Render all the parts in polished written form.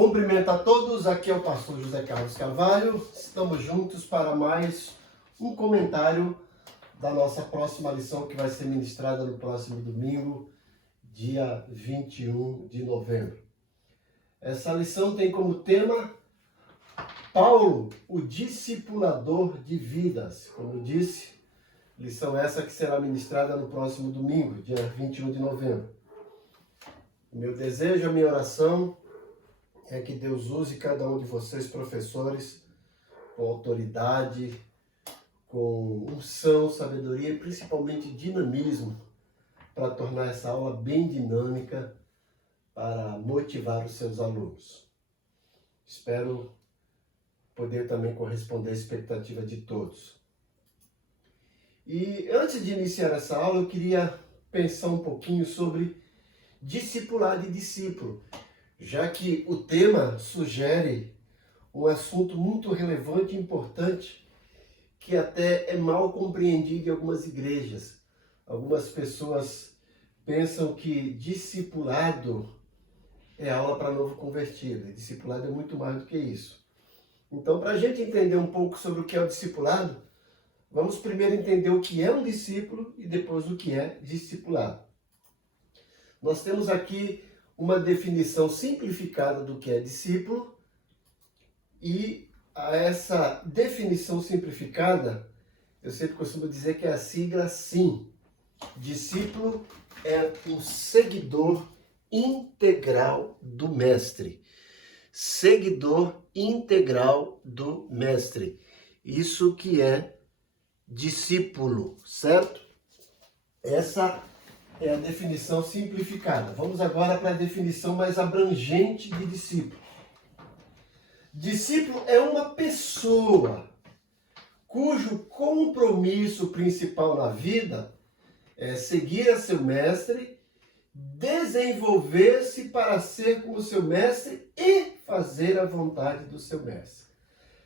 Cumprimento a todos, aqui é o pastor José Carlos Carvalho. Estamos juntos para mais um comentário da nossa próxima lição que vai ser ministrada no próximo domingo, dia 21 de novembro. Essa lição tem como tema Paulo, o discipulador de vidas. Como disse, lição essa que será ministrada no próximo domingo, dia 21 de novembro. O meu desejo, a minha oração é que Deus use cada um de vocês, professores, com autoridade, com unção, sabedoria e principalmente dinamismo, para tornar essa aula bem dinâmica, para motivar os seus alunos. Espero poder também corresponder à expectativa de todos. E antes de iniciar essa aula, eu queria pensar um pouquinho sobre discipular de discípulo, já que o tema sugere um assunto muito relevante e importante, que até é mal compreendido em algumas igrejas. Algumas pessoas pensam que discipulado é aula para novo convertido, e discipulado é muito mais do que isso. Então, para a gente entender um pouco sobre o que é o discipulado, vamos primeiro entender o que é um discípulo e depois o que é discipulado. Nós temos aqui uma definição simplificada do que é discípulo, e a essa definição simplificada, eu sempre costumo dizer que é a sigla SIM. Discípulo é um seguidor integral do mestre. Seguidor integral do mestre. Isso que é discípulo, certo? Essa é a definição simplificada. Vamos agora para a definição mais abrangente de discípulo. Discípulo é uma pessoa cujo compromisso principal na vida é seguir a seu mestre, desenvolver-se para ser como seu mestre e fazer a vontade do seu mestre.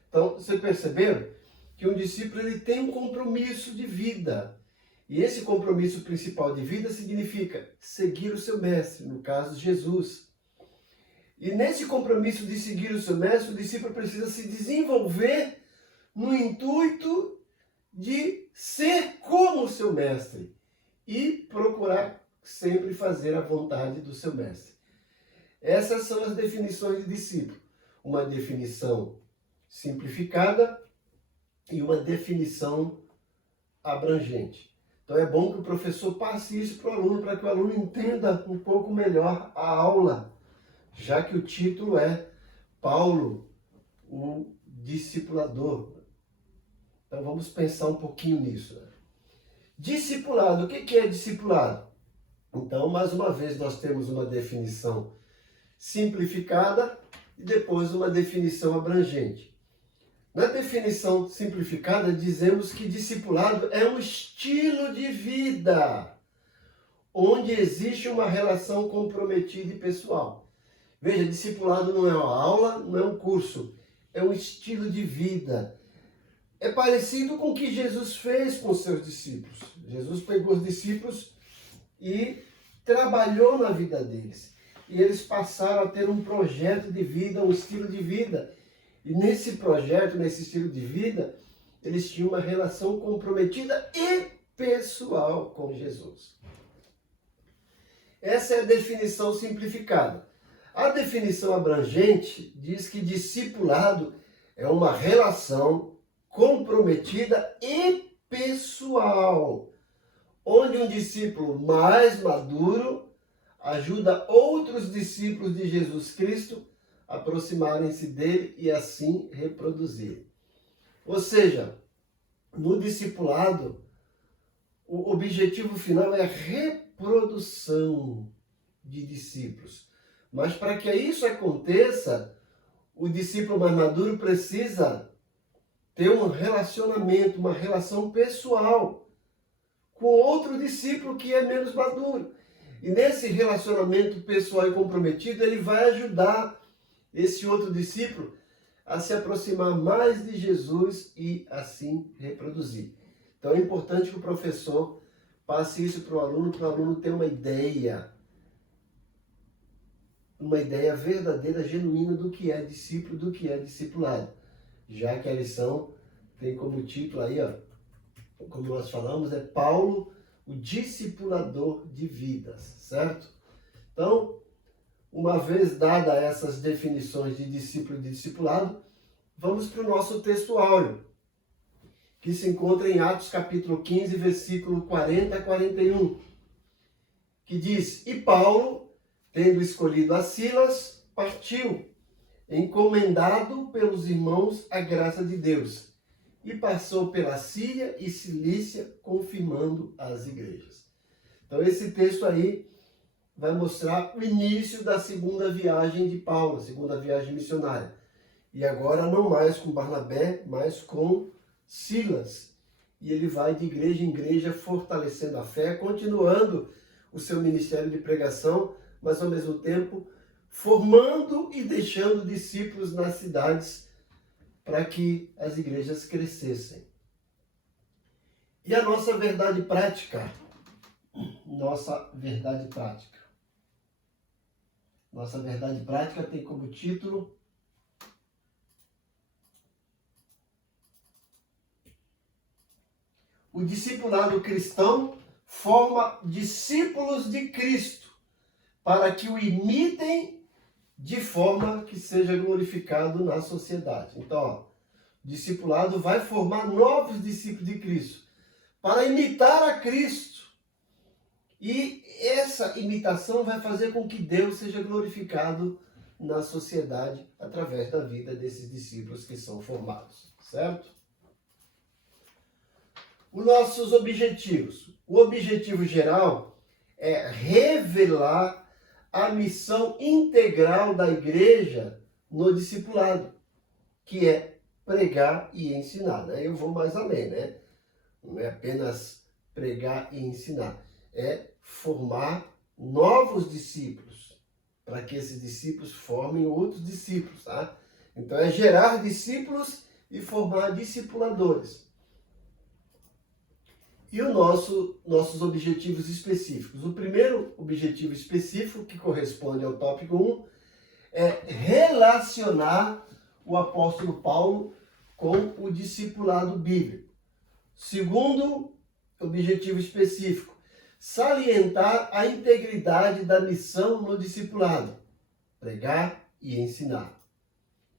Então, você percebeu que um discípulo ele tem um compromisso de vida. E esse compromisso principal de vida significa seguir o seu mestre, no caso Jesus. E nesse compromisso de seguir o seu mestre, o discípulo precisa se desenvolver no intuito de ser como o seu mestre e procurar sempre fazer a vontade do seu mestre. Essas são as definições de discípulo. Uma definição simplificada e uma definição abrangente. Então é bom que o professor passe isso para o aluno, para que o aluno entenda um pouco melhor a aula, já que o título é Paulo, o discipulador. Então vamos pensar um pouquinho nisso. Discipulado, o que é discipulado? Então, mais uma vez, nós temos uma definição simplificada e depois uma definição abrangente. Na definição simplificada, dizemos que discipulado é um estilo de vida, onde existe uma relação comprometida e pessoal. Veja, discipulado não é uma aula, não é um curso, é um estilo de vida. É parecido com o que Jesus fez com os seus discípulos. Jesus pegou os discípulos e trabalhou na vida deles. E eles passaram a ter um projeto de vida, um estilo de vida. E nesse projeto, nesse estilo de vida, eles tinham uma relação comprometida e pessoal com Jesus. Essa é a definição simplificada. A definição abrangente diz que discipulado é uma relação comprometida e pessoal, onde um discípulo mais maduro ajuda outros discípulos de Jesus Cristo a aproximarem-se dele e assim reproduzir. Ou seja, no discipulado, o objetivo final é a reprodução de discípulos. Mas para que isso aconteça, o discípulo mais maduro precisa ter um relacionamento, uma relação pessoal com outro discípulo que é menos maduro. E nesse relacionamento pessoal e comprometido, ele vai ajudar esse outro discípulo a se aproximar mais de Jesus e assim reproduzir. Então é importante que o professor passe isso para o aluno ter uma ideia uma ideia verdadeira, genuína do que é discípulo, do que é discipulado. Já que a lição tem como título aí, ó, como nós falamos, é Paulo, o discipulador de vidas, certo? Então, uma vez dada essas definições de discípulo e de discipulado, vamos para o nosso texto áureo, que se encontra em Atos capítulo 15, versículo 40 a 41, que diz: E Paulo, tendo escolhido a Silas, partiu, encomendado pelos irmãos à graça de Deus, e passou pela Síria e Cilícia, confirmando as igrejas. Então esse texto aí vai mostrar o início da segunda viagem de Paulo, a segunda viagem missionária. E agora não mais com Barnabé, mas com Silas. E ele vai de igreja em igreja fortalecendo a fé, continuando o seu ministério de pregação, mas ao mesmo tempo formando e deixando discípulos nas cidades para que as igrejas crescessem. E a nossa verdade prática? Nossa verdade prática. Nossa verdade prática tem como título O discipulado cristão forma discípulos de Cristo para que o imitem de forma que seja glorificado na sociedade. Então, ó, o discipulado vai formar novos discípulos de Cristo para imitar a Cristo. E essa imitação vai fazer com que Deus seja glorificado na sociedade através da vida desses discípulos que são formados, certo? Os nossos objetivos. O objetivo geral é revelar a missão integral da igreja no discipulado, que é pregar e ensinar, né? Eu vou mais além, né? Não é apenas pregar e ensinar, é formar novos discípulos, para que esses discípulos formem outros discípulos, tá? Então é gerar discípulos e formar discipuladores. E nossos objetivos específicos. O primeiro objetivo específico, que corresponde ao tópico 1, é relacionar o apóstolo Paulo com o discipulado bíblico. Segundo objetivo específico, salientar a integridade da missão no discipulado, pregar e ensinar.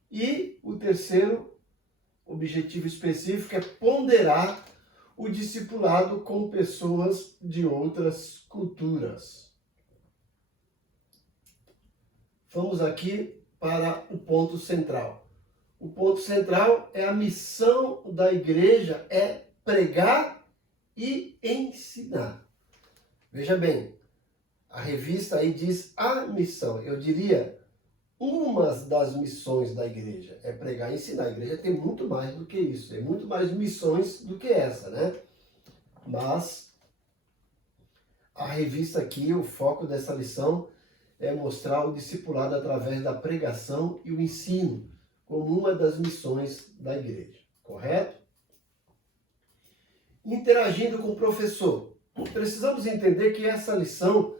E o terceiro objetivo específico é ponderar o discipulado com pessoas de outras culturas. Vamos aqui para o ponto central. O ponto central é a missão da igreja é pregar e ensinar. Veja bem, a revista aí diz a missão. Eu diria, uma das missões da igreja é pregar e ensinar. A igreja tem muito mais do que isso, tem muito mais missões do que essa, né? Mas a revista aqui, o foco dessa lição é mostrar o discipulado através da pregação e o ensino como uma das missões da igreja, correto? Interagindo com o professor. Precisamos entender que essa lição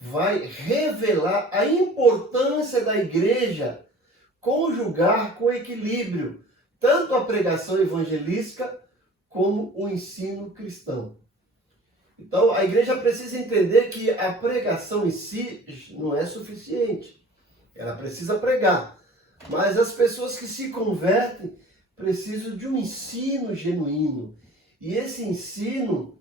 vai revelar a importância da igreja conjugar com equilíbrio tanto a pregação evangelística como o ensino cristão. Então, a igreja precisa entender que a pregação em si não é suficiente. Ela precisa pregar. Mas as pessoas que se convertem precisam de um ensino genuíno. E esse ensino,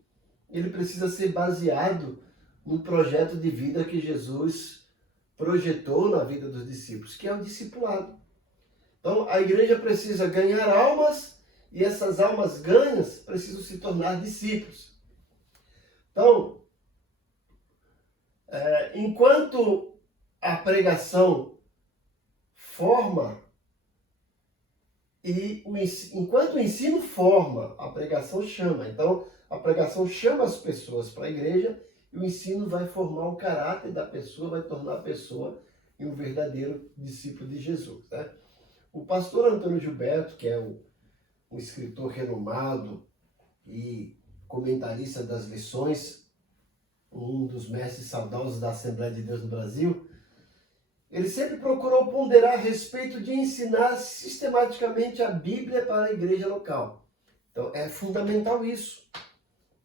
ele precisa ser baseado no projeto de vida que Jesus projetou na vida dos discípulos, que é o discipulado. Então, a igreja precisa ganhar almas e essas almas ganhas precisam se tornar discípulos. Então, enquanto a pregação forma e enquanto o ensino forma, a pregação chama. Então, a pregação chama as pessoas para a igreja e o ensino vai formar o caráter da pessoa, vai tornar a pessoa um verdadeiro discípulo de Jesus, né? O pastor Antônio Gilberto, que é um escritor renomado e comentarista das lições, um dos mestres saudosos da Assembleia de Deus no Brasil, Ele sempre procurou ponderar a respeito de ensinar sistematicamente a Bíblia para a igreja local. Então, é fundamental isso.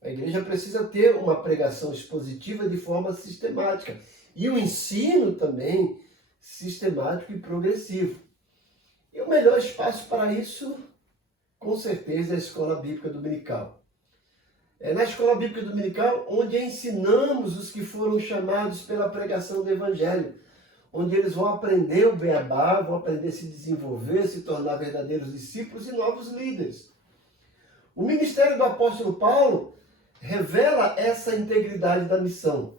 A igreja precisa ter uma pregação expositiva de forma sistemática. E o ensino também sistemático e progressivo. E o melhor espaço para isso, com certeza, é a Escola Bíblica Dominical. É na Escola Bíblica Dominical onde ensinamos os que foram chamados pela pregação do Evangelho, onde eles vão aprender o beabá, vão aprender a se desenvolver, se tornar verdadeiros discípulos e novos líderes. O ministério do apóstolo Paulo revela essa integridade da missão.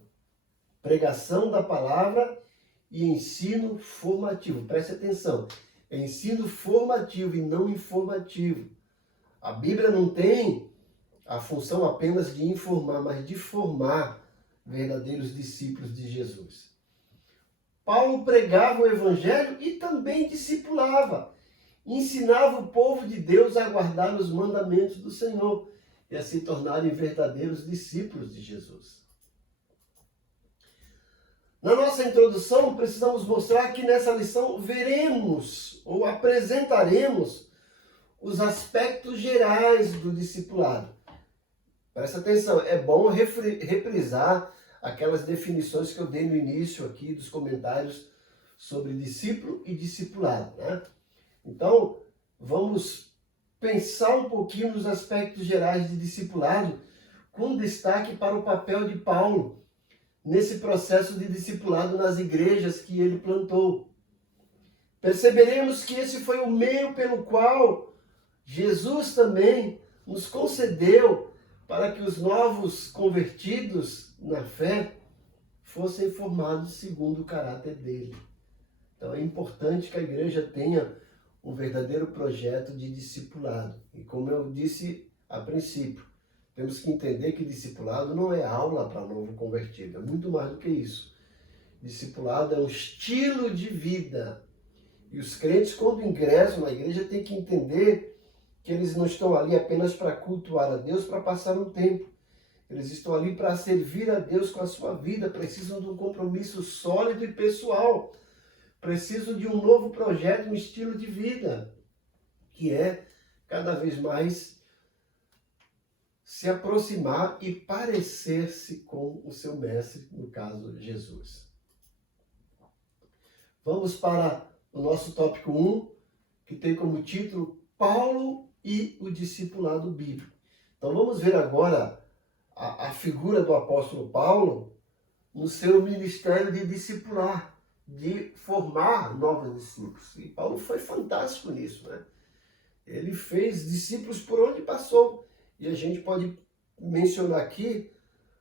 Pregação da palavra e ensino formativo. Preste atenção. É ensino formativo e não informativo. A Bíblia não tem a função apenas de informar, mas de formar verdadeiros discípulos de Jesus. Paulo pregava o evangelho e também discipulava. Ensinava o povo de Deus a guardar os mandamentos do Senhor e a se tornarem verdadeiros discípulos de Jesus. Na nossa introdução, precisamos mostrar que nessa lição veremos ou apresentaremos os aspectos gerais do discipulado. Presta atenção, é bom reprisar aquelas definições que eu dei no início aqui dos comentários sobre discípulo e discipulado, né? Então, vamos pensar um pouquinho nos aspectos gerais de discipulado, com destaque para o papel de Paulo nesse processo de discipulado nas igrejas que ele plantou. Perceberemos que esse foi o meio pelo qual Jesus também nos concedeu para que os novos convertidos na fé fossem formados segundo o caráter dele. Então é importante que a igreja tenha um verdadeiro projeto de discipulado. E como eu disse a princípio, temos que entender que discipulado não é aula para novo convertido, é muito mais do que isso. Discipulado é um estilo de vida. E os crentes, quando ingressam na igreja, têm que entender que eles não estão ali apenas para cultuar a Deus, para passar um tempo. Eles estão ali para servir a Deus com a sua vida, precisam de um compromisso sólido e pessoal. Precisam de um novo projeto, um estilo de vida, que é cada vez mais se aproximar e parecer-se com o seu mestre, no caso, Jesus. Vamos para o nosso tópico 1, que tem como título Paulo e o discipulado bíblico. Então vamos ver agora a figura do apóstolo Paulo no seu ministério de discipular, de formar novos discípulos. E Paulo foi fantástico nisso, né? Ele fez discípulos por onde passou. E a gente pode mencionar aqui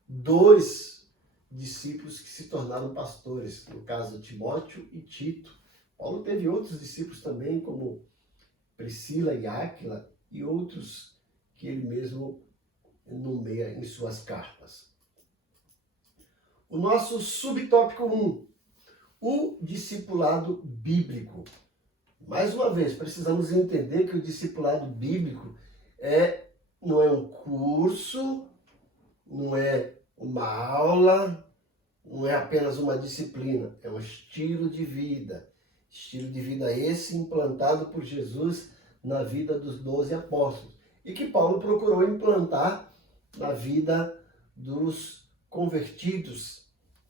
2 discípulos que se tornaram pastores, no caso Timóteo e Tito. Paulo teve outros discípulos também, como Priscila e Áquila, e outros que ele mesmo nomeia em suas cartas. O nosso subtópico 1, o discipulado bíblico. Mais uma vez, precisamos entender que o discipulado bíblico não é um curso, não é uma aula, não é apenas uma disciplina, é um estilo de vida. Estilo de vida esse implantado por Jesus na vida dos 12 apóstolos e que Paulo procurou implantar na vida dos convertidos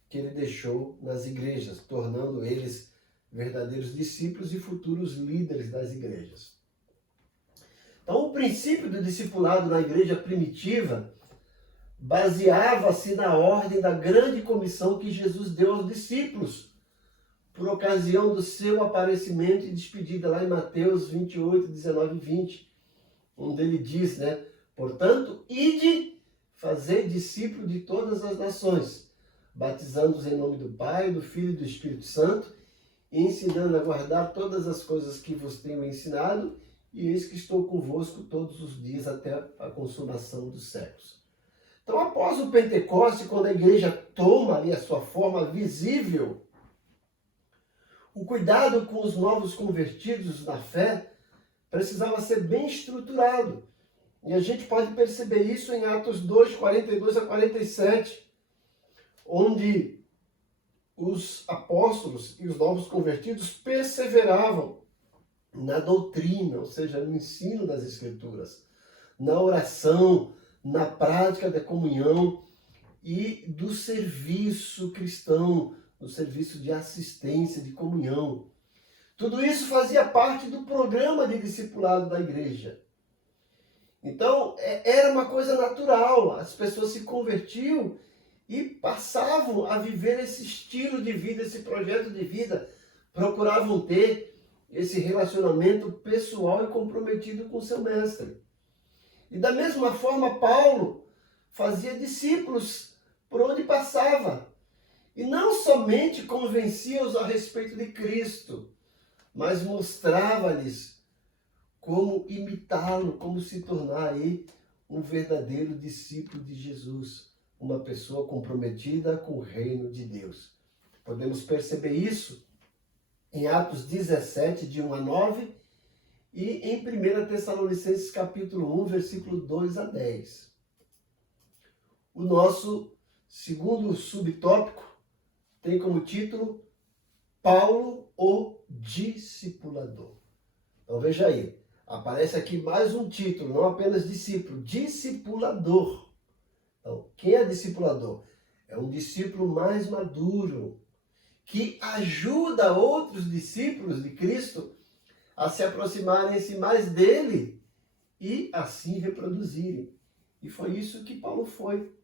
que ele deixou nas igrejas, tornando eles verdadeiros discípulos e futuros líderes das igrejas. Então, o princípio do discipulado na igreja primitiva baseava-se na ordem da grande comissão que Jesus deu aos discípulos, por ocasião do seu aparecimento e despedida, lá em Mateus 28, 19 e 20, onde ele diz, né? Portanto, ide, fazer discípulo de todas as nações, batizando-os em nome do Pai, do Filho e do Espírito Santo, e ensinando a guardar todas as coisas que vos tenho ensinado, e eis que estou convosco todos os dias até a consumação dos séculos. Então, após o Pentecoste, quando a igreja toma ali a sua forma visível, o cuidado com os novos convertidos na fé precisava ser bem estruturado. E a gente pode perceber isso em Atos 2, 42 a 47, onde os apóstolos e os novos convertidos perseveravam na doutrina, ou seja, no ensino das Escrituras, na oração, na prática da comunhão e do serviço cristão, do serviço de assistência, de comunhão. Tudo isso fazia parte do programa de discipulado da igreja. Então, era uma coisa natural, as pessoas se convertiam e passavam a viver esse estilo de vida, esse projeto de vida, procuravam ter esse relacionamento pessoal e comprometido com seu mestre. E da mesma forma, Paulo fazia discípulos por onde passava. E não somente convencia-os a respeito de Cristo, mas mostrava-lhes como imitá-lo, como se tornar aí um verdadeiro discípulo de Jesus, uma pessoa comprometida com o reino de Deus. Podemos perceber isso em Atos 17, de 1 a 9, e em 1 Tessalonicenses capítulo 1, versículo 2 a 10. O nosso segundo subtópico tem como título Paulo, o discipulador. Então veja aí, aparece aqui mais um título, não apenas discípulo, discipulador. Então, quem é discipulador? É um discípulo mais maduro, que ajuda outros discípulos de Cristo a se aproximarem-se mais dele e assim reproduzirem. E foi isso que Paulo foi.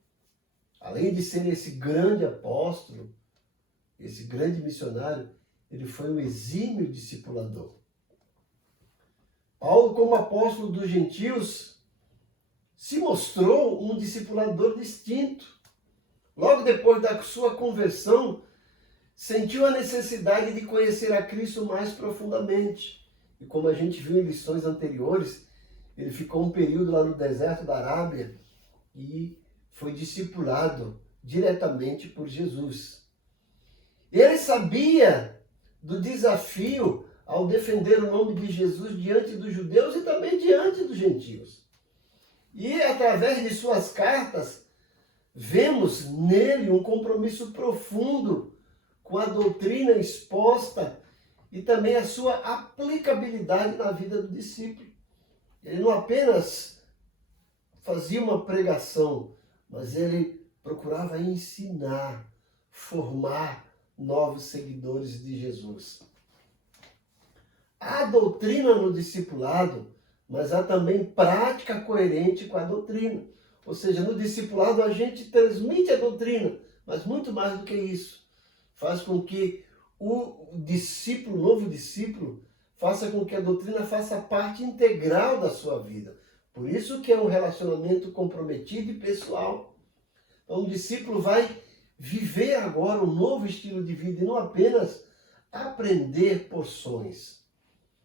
Além de ser esse grande apóstolo, esse grande missionário, ele foi um exímio discipulador. Paulo, como apóstolo dos gentios, se mostrou um discipulador distinto. Logo depois da sua conversão, sentiu a necessidade de conhecer a Cristo mais profundamente. E como a gente viu em lições anteriores, ele ficou um período lá no deserto da Arábia e foi discipulado diretamente por Jesus. Ele sabia do desafio ao defender o nome de Jesus diante dos judeus e também diante dos gentios. E através de suas cartas, vemos nele um compromisso profundo com a doutrina exposta e também a sua aplicabilidade na vida do discípulo. Ele não apenas fazia uma pregação, mas ele procurava ensinar, formar novos seguidores de Jesus. Há doutrina no discipulado, mas há também prática coerente com a doutrina. Ou seja, no discipulado a gente transmite a doutrina, mas muito mais do que isso. Faz com que o discípulo, o novo discípulo, faça com que a doutrina faça parte integral da sua vida. Por isso que é um relacionamento comprometido e pessoal. Então o discípulo vai viver agora um novo estilo de vida e não apenas aprender porções.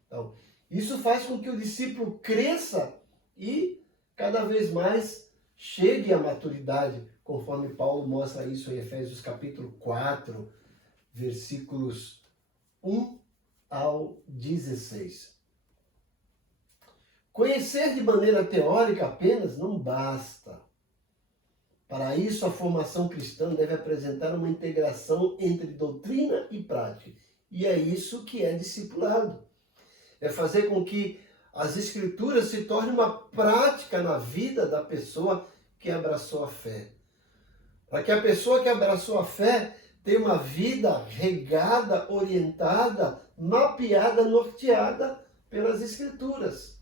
Então, isso faz com que o discípulo cresça e cada vez mais chegue à maturidade, conforme Paulo mostra isso em Efésios capítulo 4, versículos 1 ao 16. Conhecer de maneira teórica apenas não basta. Para isso, a formação cristã deve apresentar uma integração entre doutrina e prática. E é isso que é discipulado. É fazer com que as Escrituras se tornem uma prática na vida da pessoa que abraçou a fé. Para que a pessoa que abraçou a fé tenha uma vida regada, orientada, mapeada, norteada pelas Escrituras.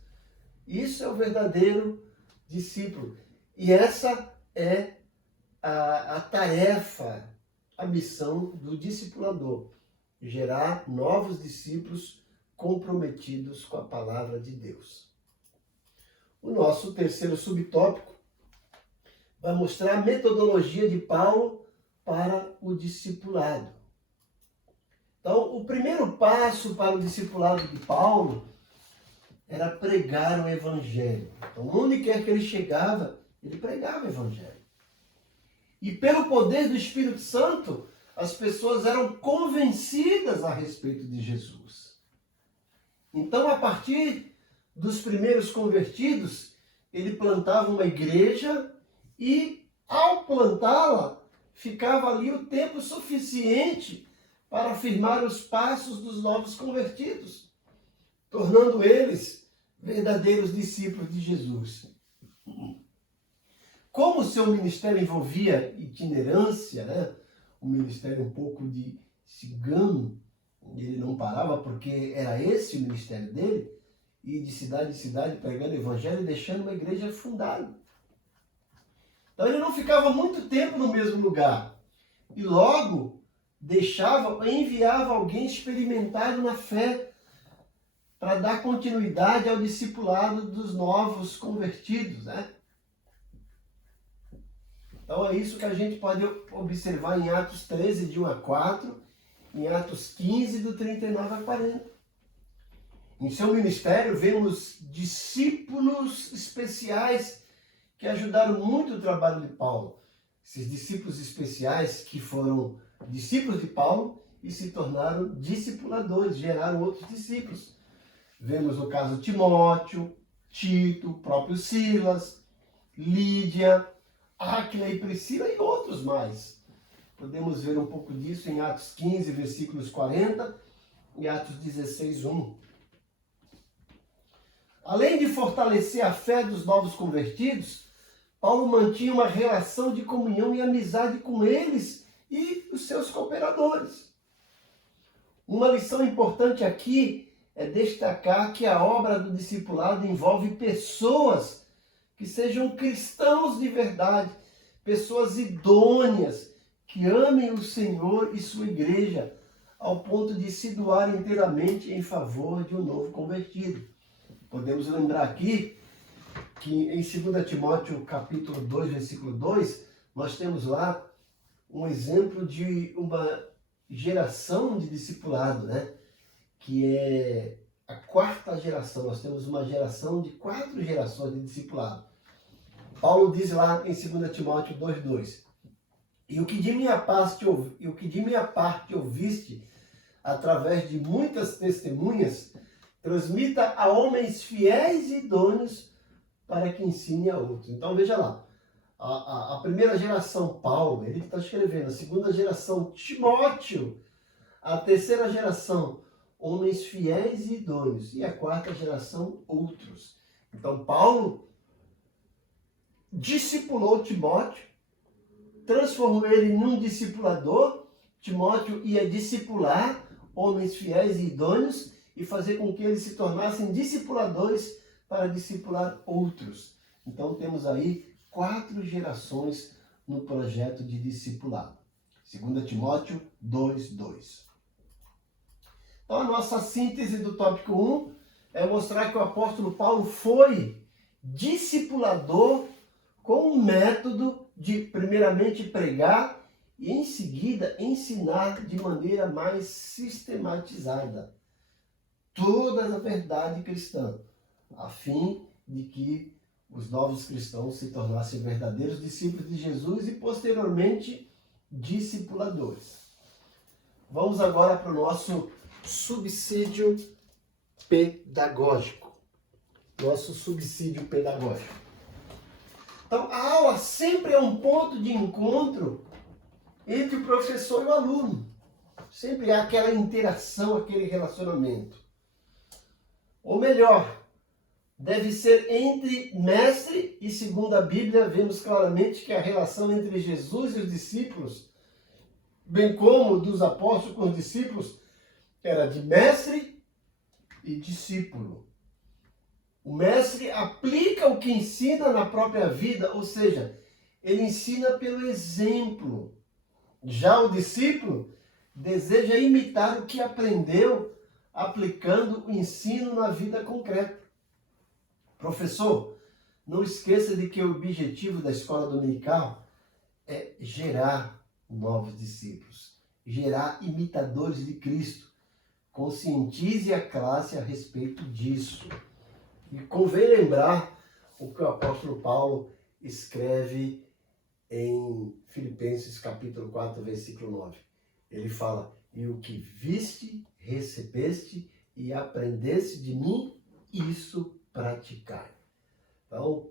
Isso é o verdadeiro discípulo. E essa é a tarefa, a missão do discipulador. Gerar novos discípulos comprometidos com a palavra de Deus. O nosso terceiro subtópico vai mostrar a metodologia de Paulo para o discipulado. Então, o primeiro passo para o discipulado de Paulo era pregar o evangelho. Então, onde quer que ele chegava, ele pregava o evangelho. E pelo poder do Espírito Santo, as pessoas eram convencidas a respeito de Jesus. Então, a partir dos primeiros convertidos, ele plantava uma igreja e, ao plantá-la, ficava ali o tempo suficiente para afirmar os passos dos novos convertidos, tornando eles verdadeiros discípulos de Jesus. Como o seu ministério envolvia itinerância, né? Um ministério um pouco de cigano, ele não parava porque era esse o ministério dele, e de cidade em cidade pregando o evangelho e deixando uma igreja fundada. Então ele não ficava muito tempo no mesmo lugar. E logo enviava alguém experimentado na fé para dar continuidade ao discipulado dos novos convertidos, né? Então é isso que a gente pode observar em Atos 13, de 1 a 4, em Atos 15, do 39 a 40. Em seu ministério, vemos discípulos especiais que ajudaram muito o trabalho de Paulo. Esses discípulos especiais que foram discípulos de Paulo e se tornaram discipuladores, geraram outros discípulos. Vemos o caso Timóteo, Tito, o próprio Silas, Lídia, Áquila e Priscila e outros mais. Podemos ver um pouco disso em Atos 15, versículos 40 e Atos 16, 1. Além de fortalecer a fé dos novos convertidos, Paulo mantinha uma relação de comunhão e amizade com eles e os seus cooperadores. Uma lição importante aqui é destacar que a obra do discipulado envolve pessoas que sejam cristãos de verdade, pessoas idôneas, que amem o Senhor e sua igreja, ao ponto de se doar inteiramente em favor de um novo convertido. Podemos lembrar aqui que em 2 Timóteo capítulo 2, versículo 2, nós temos lá um exemplo de uma geração de discipulado, né? Que é a quarta geração. Nós temos uma geração de 4 gerações de discipulado. Paulo diz lá em 2 Timóteo 2,2: E o que de minha parte ouviste através de muitas testemunhas, transmita a homens fiéis e idôneos para que ensine a outros. Então veja lá, a primeira geração, Paulo, ele está escrevendo. A segunda geração, Timóteo. A terceira geração, homens fiéis e idôneos. E a quarta geração, outros. Então Paulo discipulou Timóteo, transformou ele num discipulador. Timóteo ia discipular homens fiéis e idôneos e fazer com que eles se tornassem discipuladores para discipular outros. Então temos aí 4 gerações no projeto de discipulado. 2 Timóteo 2:2. Então a nossa síntese do tópico 1 é mostrar que o apóstolo Paulo foi discipulador com um método de primeiramente pregar e em seguida ensinar de maneira mais sistematizada toda a verdade cristã, a fim de que os novos cristãos se tornassem verdadeiros discípulos de Jesus e posteriormente discipuladores. Vamos agora para o nosso subsídio pedagógico. Nosso subsídio pedagógico. Então, a aula sempre é um ponto de encontro entre o professor e o aluno. Sempre há aquela interação, aquele relacionamento. Ou melhor, deve ser entre mestre e, segundo a Bíblia, vemos claramente que a relação entre Jesus e os discípulos, bem como dos apóstolos com os discípulos, era de mestre e discípulo. O mestre aplica o que ensina na própria vida, ou seja, ele ensina pelo exemplo. Já o discípulo deseja imitar o que aprendeu aplicando o ensino na vida concreta. Professor, não esqueça de que o objetivo da escola dominical é gerar novos discípulos, gerar imitadores de Cristo. Conscientize a classe a respeito disso. E convém lembrar o que o apóstolo Paulo escreve em Filipenses capítulo 4, versículo 9. Ele fala: e o que viste, recebeste e aprendeste de mim, isso praticai. Então,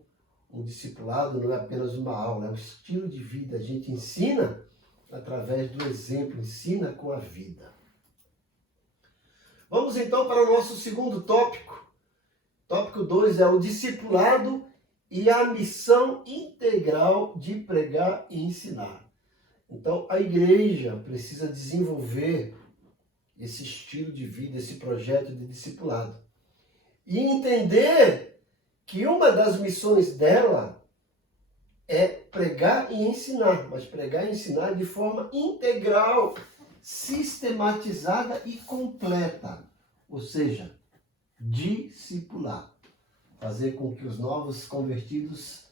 um discipulado não é apenas uma aula, é um estilo de vida. A gente ensina através do exemplo, ensina com a vida. Vamos então para o nosso segundo tópico. Tópico 2 é o discipulado e a missão integral de pregar e ensinar. Então, a igreja precisa desenvolver esse estilo de vida, esse projeto de discipulado. E entender que uma das missões dela é pregar e ensinar, mas pregar e ensinar de forma integral, sistematizada e completa. Ou seja, discipular. Fazer com que os novos convertidos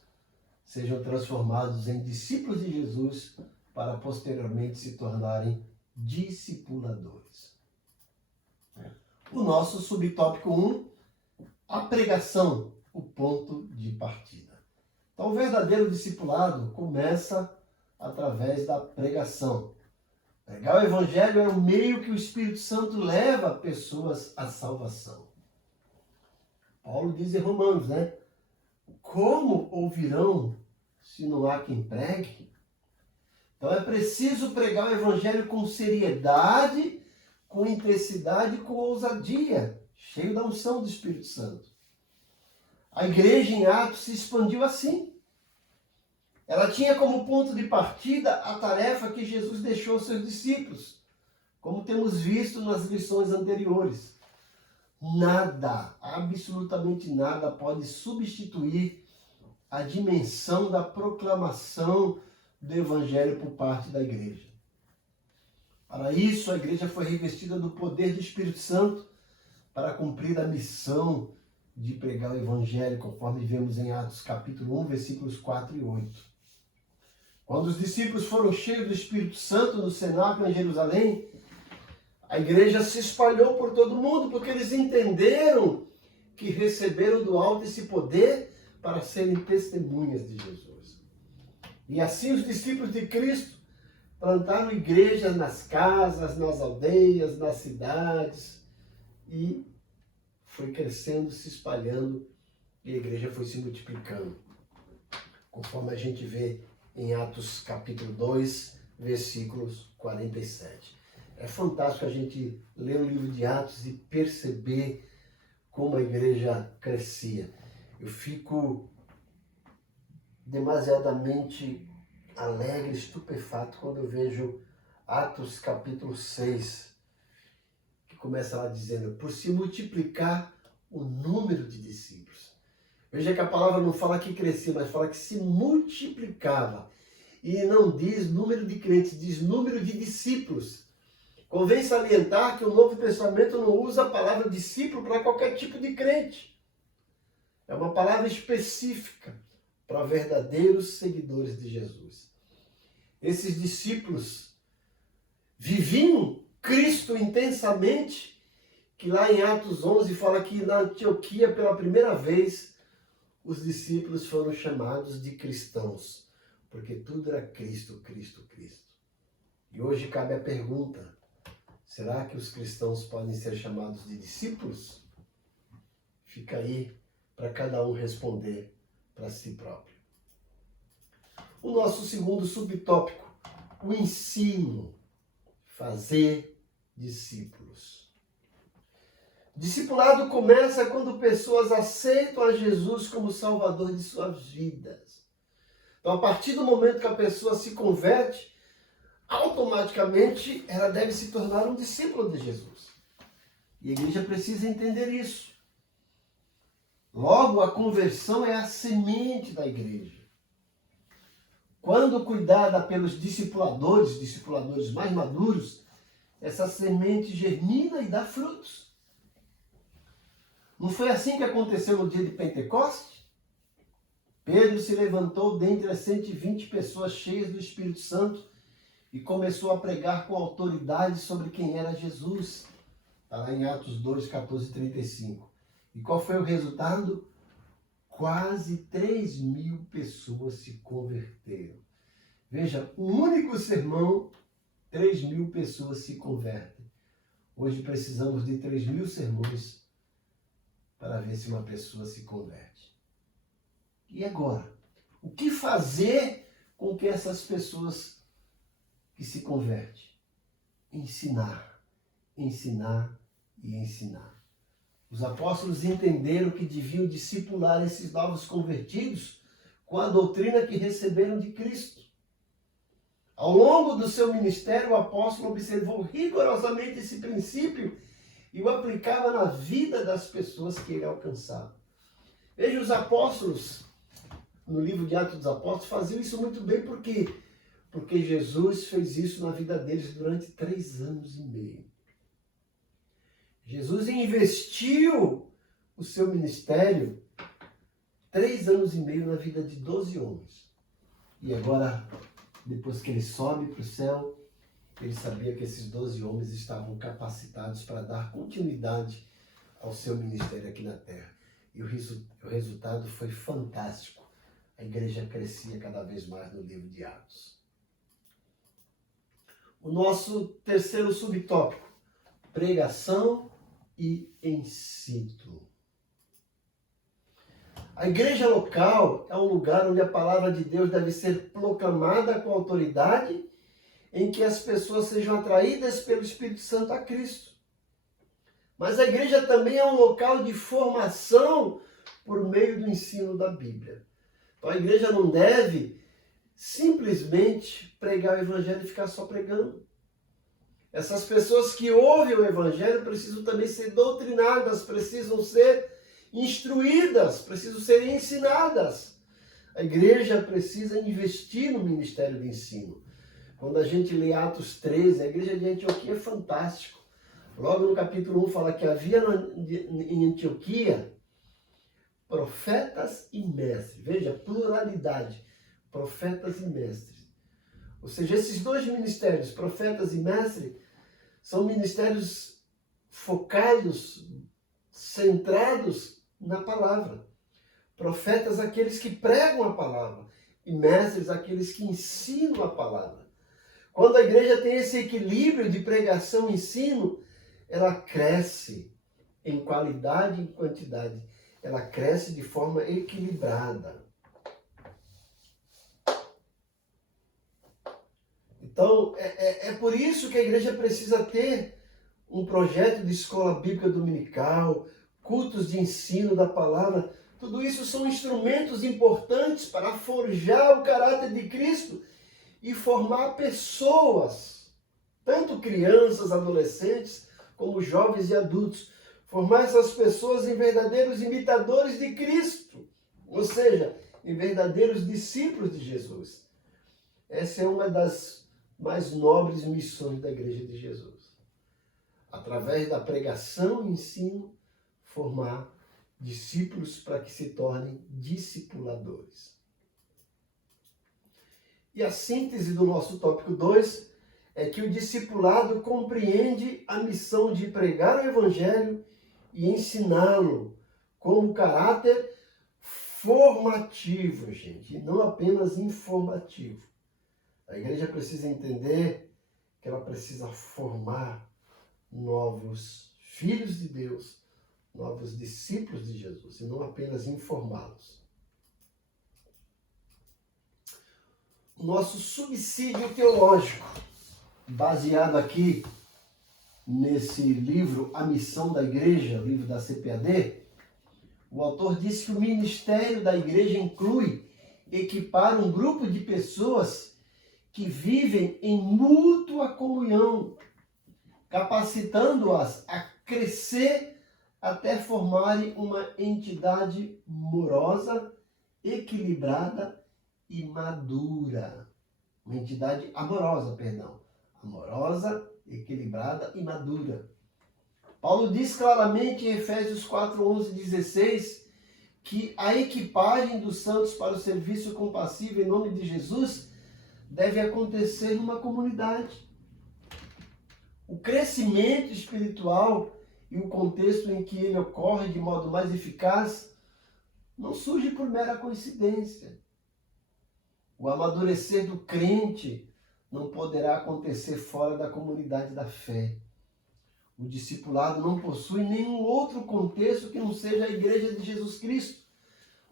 sejam transformados em discípulos de Jesus para posteriormente se tornarem discipuladores. O nosso subtópico 1, a pregação, o ponto de partida. Então, o verdadeiro discipulado começa através da pregação. Pregar o Evangelho é o meio que o Espírito Santo leva pessoas à salvação. Paulo diz em Romanos, né? Como ouvirão se não há quem pregue? Então é preciso pregar o Evangelho com seriedade, com intensidade, com ousadia, cheio da unção do Espírito Santo. A igreja em Atos se expandiu assim. Ela tinha como ponto de partida a tarefa que Jesus deixou aos seus discípulos, como temos visto nas lições anteriores. Nada, absolutamente nada, pode substituir a dimensão da proclamação do Evangelho por parte da igreja. Para isso, a igreja foi revestida do poder do Espírito Santo para cumprir a missão de pregar o Evangelho, conforme vemos em Atos capítulo 1, versículos 4 e 8. Quando os discípulos foram cheios do Espírito Santo no cenáculo em Jerusalém, a igreja se espalhou por todo o mundo, porque eles entenderam que receberam do alto esse poder para serem testemunhas de Jesus. E assim os discípulos de Cristo plantaram igrejas nas casas, nas aldeias, nas cidades, e foi crescendo, se espalhando, e a igreja foi se multiplicando. Conforme a gente vê em Atos capítulo 2, versículos 47. É fantástico a gente ler o livro de Atos e perceber como a igreja crescia. Eu fico demasiadamente alegre, estupefato, quando eu vejo Atos capítulo 6, que começa lá dizendo, por se multiplicar o número de discípulos. Veja que a palavra não fala que crescia, mas fala que se multiplicava. E não diz número de crentes, diz número de discípulos. Convém salientar que o Novo Testamento não usa a palavra discípulo para qualquer tipo de crente. É uma palavra específica para verdadeiros seguidores de Jesus. Esses discípulos viviam Cristo intensamente, que lá em Atos 11 fala que na Antioquia, pela primeira vez, os discípulos foram chamados de cristãos, porque tudo era Cristo, Cristo, Cristo. E hoje cabe a pergunta, será que os cristãos podem ser chamados de discípulos? Fica aí para cada um responder para si próprio. O nosso segundo subtópico, o ensino, fazer discípulos. Discipulado começa quando pessoas aceitam a Jesus como Salvador de suas vidas. Então, a partir do momento que a pessoa se converte, automaticamente ela deve se tornar um discípulo de Jesus. E a igreja precisa entender isso. Logo, a conversão é a semente da igreja. Quando cuidada pelos discipuladores mais maduros, essa semente germina e dá frutos. Não foi assim que aconteceu no dia de Pentecoste? Pedro se levantou dentre as 120 pessoas cheias do Espírito Santo e começou a pregar com autoridade sobre quem era Jesus. Está lá em Atos 2, 14 e 35. E qual foi o resultado? Quase 3.000 pessoas se converteram. Veja, um único sermão, 3.000 pessoas se convertem. Hoje precisamos de 3.000 sermões para ver se uma pessoa se converte. E agora? O que fazer com que essas pessoas que se converte? Ensinar, ensinar e ensinar. Os apóstolos entenderam que deviam discipular esses novos convertidos com a doutrina que receberam de Cristo. Ao longo do seu ministério, o apóstolo observou rigorosamente esse princípio e o aplicava na vida das pessoas que ele alcançava. Veja, os apóstolos, no livro de Atos dos Apóstolos, faziam isso muito bem, porque Jesus fez isso na vida deles durante 3 anos e meio. Jesus investiu o seu ministério 3 anos e meio na vida de 12 homens. E agora, depois que ele sobe para o céu, ele sabia que esses 12 homens estavam capacitados para dar continuidade ao seu ministério aqui na terra. E o resultado foi fantástico. A igreja crescia cada vez mais no livro de Atos. O nosso terceiro subtópico, pregação e ensino. A igreja local é um lugar onde a palavra de Deus deve ser proclamada com autoridade, em que as pessoas sejam atraídas pelo Espírito Santo a Cristo. Mas a igreja também é um local de formação por meio do ensino da Bíblia. Então a igreja não deve simplesmente pregar o evangelho e ficar só pregando. Essas pessoas que ouvem o evangelho precisam também ser doutrinadas, precisam ser instruídas, precisam ser ensinadas. A igreja precisa investir no ministério de ensino. Quando a gente lê Atos 13, a igreja de Antioquia é fantástico. Logo no capítulo 1 fala que havia em Antioquia profetas e mestres. Veja, pluralidade, profetas e mestres. Ou seja, esses dois ministérios, profetas e mestres, são ministérios focados, centrados na palavra. Profetas, aqueles que pregam a palavra, e mestres, aqueles que ensinam a palavra. Quando a igreja tem esse equilíbrio de pregação e ensino, ela cresce em qualidade e em quantidade. Ela cresce de forma equilibrada. Então, é por isso que a igreja precisa ter um projeto de escola bíblica dominical, cultos de ensino da palavra. Tudo isso são instrumentos importantes para forjar o caráter de Cristo e formar pessoas, tanto crianças, adolescentes, como jovens e adultos. Formar essas pessoas em verdadeiros imitadores de Cristo, ou seja, em verdadeiros discípulos de Jesus. Essa é uma das mais nobres missões da Igreja de Jesus. Através da pregação e ensino, formar discípulos para que se tornem discipuladores. E a síntese do nosso tópico 2 é que o discipulado compreende a missão de pregar o Evangelho e ensiná-lo como caráter formativo, gente, e não apenas informativo. A igreja precisa entender que ela precisa formar novos filhos de Deus, novos discípulos de Jesus, e não apenas informá-los. O nosso subsídio teológico, baseado aqui nesse livro A Missão da Igreja, livro da CPAD, o autor diz que o ministério da igreja inclui equipar um grupo de pessoas que vivem em mútua comunhão, capacitando-as a crescer até formarem uma entidade amorosa, equilibrada e madura. Uma entidade amorosa, equilibrada e madura. Paulo diz claramente em Efésios 4, 11 e 16 que a equipagem dos santos para o serviço compassivo em nome de Jesus deve acontecer numa comunidade. O crescimento espiritual e o contexto em que ele ocorre de modo mais eficaz não surge por mera coincidência. O amadurecer do crente não poderá acontecer fora da comunidade da fé. O discipulado não possui nenhum outro contexto que não seja a igreja de Jesus Cristo,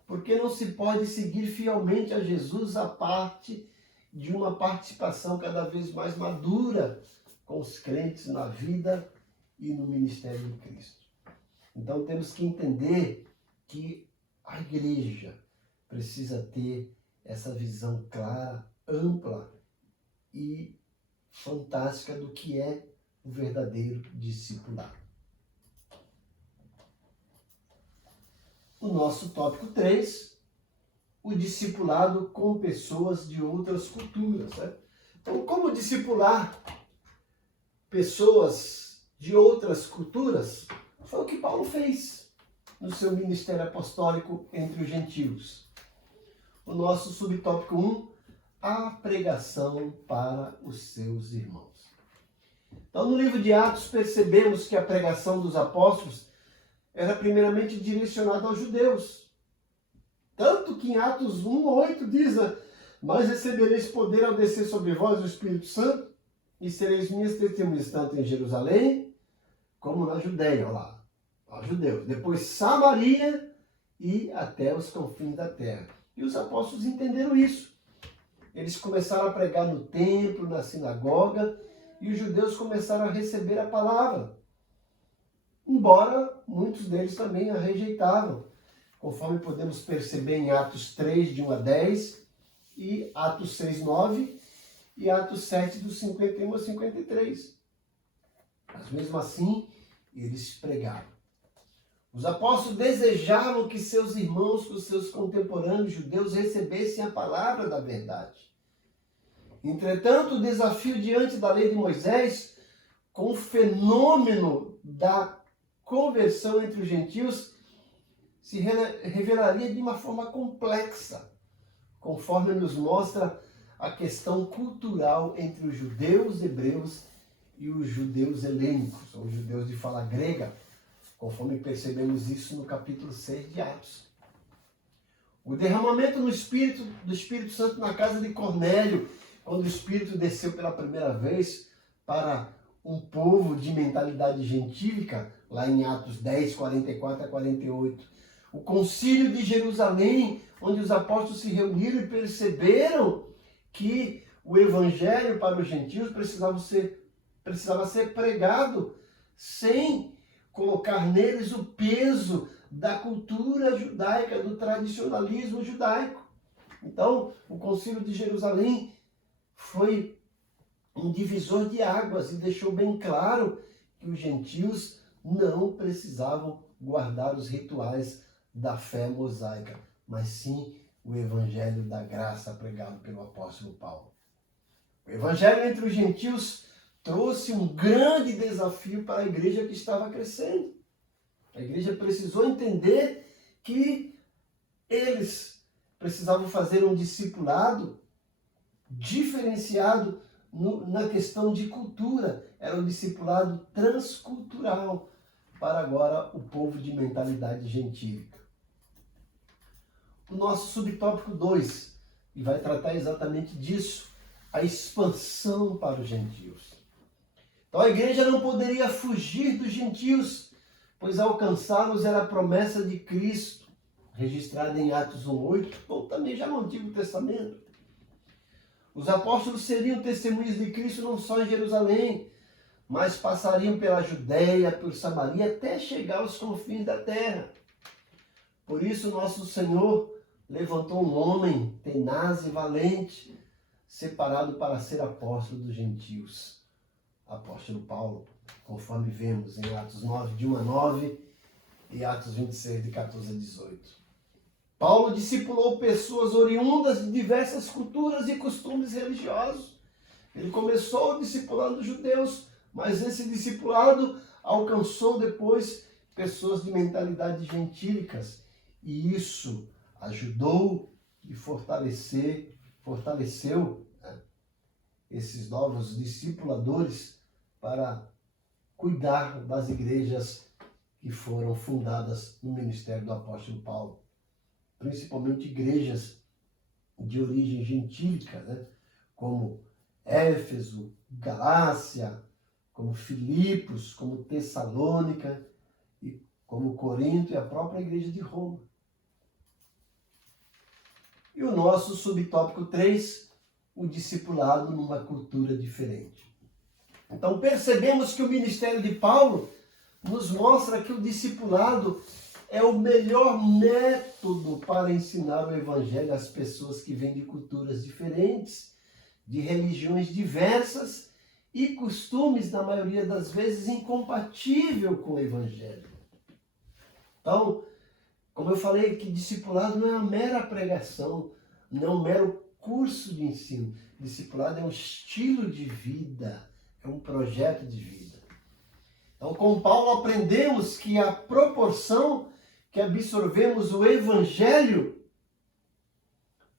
porque não se pode seguir fielmente a Jesus à parte de uma participação cada vez mais madura com os crentes na vida e no ministério de Cristo. Então temos que entender que a igreja precisa ter essa visão clara, ampla e fantástica do que é o verdadeiro discipulado. O nosso tópico 3, o discipulado com pessoas de outras culturas. Né? Então, como discipular pessoas de outras culturas? Foi o que Paulo fez no seu ministério apostólico entre os gentios. O nosso subtópico 1, a pregação para os seus irmãos. Então, no livro de Atos, percebemos que a pregação dos apóstolos era primeiramente direcionada aos judeus. Tanto que em Atos 1:8 diz, mas recebereis poder ao descer sobre vós o Espírito Santo, e sereis minhas testemunhas, tanto em Jerusalém, como na Judéia, olha lá, aos judeus. Depois Samaria e até os confins da terra. E os apóstolos entenderam isso. Eles começaram a pregar no templo, na sinagoga, e os judeus começaram a receber a palavra. Embora muitos deles também a rejeitavam, conforme podemos perceber em Atos 3, de 1 a 10, e Atos 6, 9, e Atos 7, do 51 a 53. Mas mesmo assim, eles pregaram. Os apóstolos desejavam que seus irmãos, que os seus contemporâneos judeus recebessem a palavra da verdade. Entretanto, o desafio diante da lei de Moisés, com o fenômeno da conversão entre os gentios, se revelaria de uma forma complexa, conforme nos mostra a questão cultural entre os judeus hebreus e os judeus helênicos, ou judeus de fala grega, conforme percebemos isso no capítulo 6 de Atos. O derramamento do Espírito Santo na casa de Cornélio, quando o Espírito desceu pela primeira vez para um povo de mentalidade gentílica, lá em Atos 10, 44 a 48. O concílio de Jerusalém, onde os apóstolos se reuniram e perceberam que o evangelho para os gentios precisava ser pregado sem colocar neles o peso da cultura judaica, do tradicionalismo judaico. Então, o concílio de Jerusalém foi um divisor de águas e deixou bem claro que os gentios não precisavam guardar os rituais da fé mosaica, mas sim o evangelho da graça pregado pelo apóstolo Paulo. O evangelho entre os gentios trouxe um grande desafio para a igreja que estava crescendo. A igreja precisou entender que eles precisavam fazer um discipulado diferenciado na questão de cultura. Era um discipulado transcultural para agora o povo de mentalidade gentílica. O nosso subtópico 2, e vai tratar exatamente disso, a expansão para os gentios. Então a igreja não poderia fugir dos gentios, pois alcançá-los era a promessa de Cristo, registrada em Atos 1:8, ou também já no Antigo Testamento. Os apóstolos seriam testemunhas de Cristo não só em Jerusalém, mas passariam pela Judéia, por Samaria, até chegar aos confins da terra. Por isso nosso Senhor levantou um homem tenaz e valente, separado para ser apóstolo dos gentios. Apóstolo Paulo, conforme vemos em Atos 9, de 1 a 9 e Atos 26, de 14 a 18. Paulo discipulou pessoas oriundas de diversas culturas e costumes religiosos. Ele começou discipulando judeus, mas esse discipulado alcançou depois pessoas de mentalidades gentílicas. E isso ajudou e fortaleceu esses novos discipuladores para cuidar das igrejas que foram fundadas no ministério do apóstolo Paulo. Principalmente igrejas de origem gentílica, né? Como Éfeso, Galácia, como Filipos, como Tessalônica, e como Corinto e a própria igreja de Roma. E o nosso subtópico 3, o discipulado numa cultura diferente. Então percebemos que o ministério de Paulo nos mostra que o discipulado é o melhor método para ensinar o evangelho às pessoas que vêm de culturas diferentes, de religiões diversas e costumes, na maioria das vezes, incompatível com o evangelho. Então, como eu falei, que discipulado não é uma mera pregação, não é um mero curso de ensino. Discipulado é um estilo de vida, é um projeto de vida. Então, com Paulo aprendemos que a proporção que absorvemos o evangelho,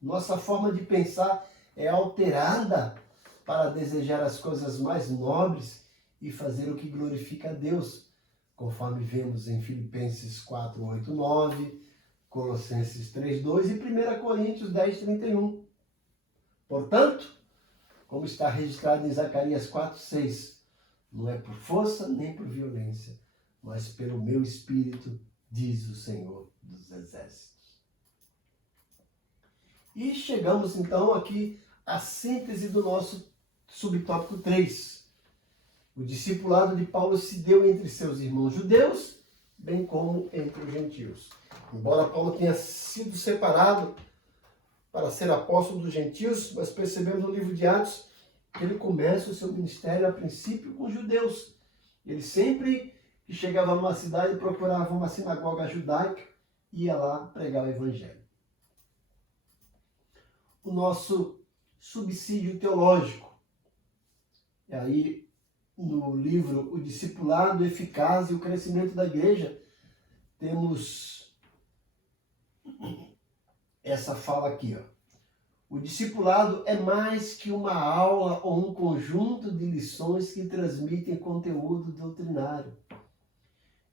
nossa forma de pensar é alterada para desejar as coisas mais nobres e fazer o que glorifica a Deus, conforme vemos em Filipenses 4, 8, 9, Colossenses 3, 2 e 1 Coríntios 10, 31. Portanto, como está registrado em Zacarias 4, 6, não é por força nem por violência, mas pelo meu Espírito, diz o Senhor dos Exércitos. E chegamos então aqui à síntese do nosso subtópico 3. O discipulado de Paulo se deu entre seus irmãos judeus, bem como entre os gentios. Embora Paulo tenha sido separado para ser apóstolo dos gentios, mas percebemos no livro de Atos que ele começa o seu ministério a princípio com os judeus. Ele sempre que chegava numa cidade procurava uma sinagoga judaica e ia lá pregar o evangelho. O nosso subsídio teológico. E aí, no livro O Discipulado Eficaz e o Crescimento da Igreja, temos essa fala aqui, ó. O discipulado é mais que uma aula ou um conjunto de lições que transmitem conteúdo doutrinário.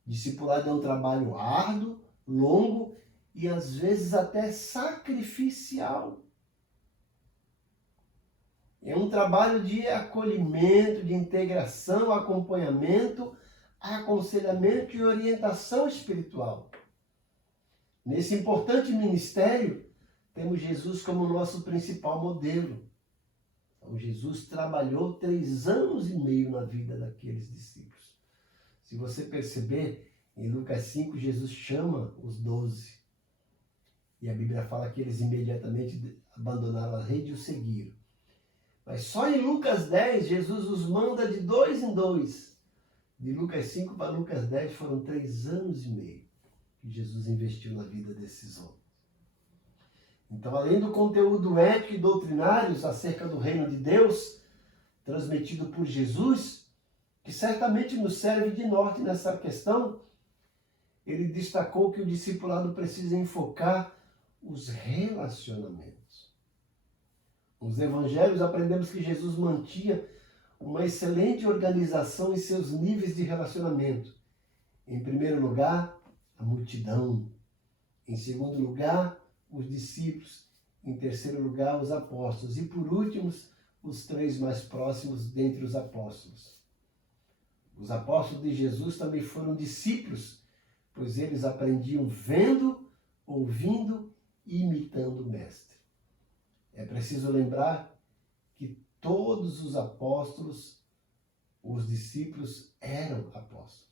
Discipulado é um trabalho árduo, longo e às vezes até sacrificial. É um trabalho de acolhimento, de integração, acompanhamento, aconselhamento e orientação espiritual. Nesse importante ministério, temos Jesus como nosso principal modelo. Então, Jesus trabalhou 3 anos e meio na vida daqueles discípulos. Se você perceber, em Lucas 5, Jesus chama os 12. E a Bíblia fala que eles imediatamente abandonaram a rede e o seguiram. Mas só em Lucas 10, Jesus os manda de 2 em 2. De Lucas 5 para Lucas 10 foram 3 anos e meio que Jesus investiu na vida desses homens. Então, além do conteúdo ético e doutrinários acerca do reino de Deus, transmitido por Jesus, que certamente nos serve de norte nessa questão, ele destacou que o discipulado precisa enfocar os relacionamentos. Nos evangelhos aprendemos que Jesus mantinha uma excelente organização em seus níveis de relacionamento. Em primeiro lugar, a multidão. Em segundo lugar, os discípulos. Em terceiro lugar, os apóstolos. E por último, os 3 mais próximos dentre os apóstolos. Os apóstolos de Jesus também foram discípulos, pois eles aprendiam vendo, ouvindo e imitando o Mestre. É preciso lembrar que todos os apóstolos, os discípulos, eram apóstolos.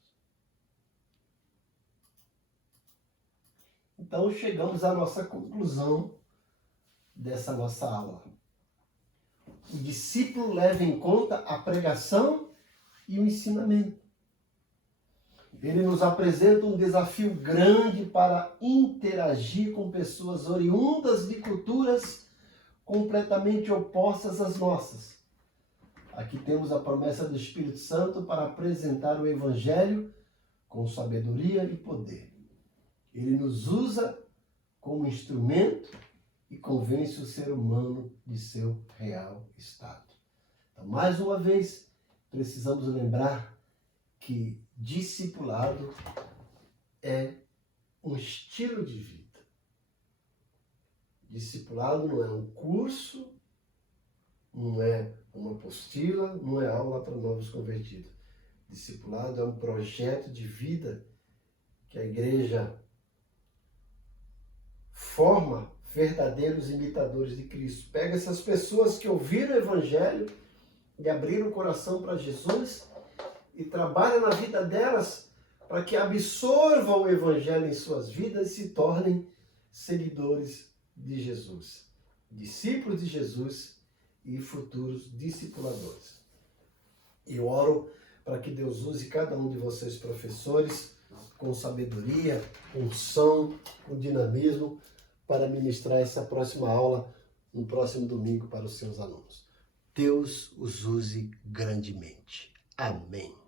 Então chegamos à nossa conclusão dessa nossa aula. O discípulo leva em conta a pregação e o ensinamento. Ele nos apresenta um desafio grande para interagir com pessoas oriundas de culturas completamente opostas às nossas. Aqui temos a promessa do Espírito Santo para apresentar o Evangelho com sabedoria e poder. Ele nos usa como instrumento e convence o ser humano de seu real estado. Então, mais uma vez, precisamos lembrar que discipulado é um estilo de vida. Discipulado não é um curso, não é uma apostila, não é aula para novos convertidos. Discipulado é um projeto de vida que a igreja forma verdadeiros imitadores de Cristo. Pega essas pessoas que ouviram o Evangelho e abriram o coração para Jesus e trabalha na vida delas para que absorvam o Evangelho em suas vidas e se tornem seguidores de Jesus, discípulos de Jesus e futuros discipuladores. Eu oro para que Deus use cada um de vocês, professores, com sabedoria, unção, com dinamismo, para ministrar essa próxima aula no próximo domingo para os seus alunos. Deus os use grandemente. Amém.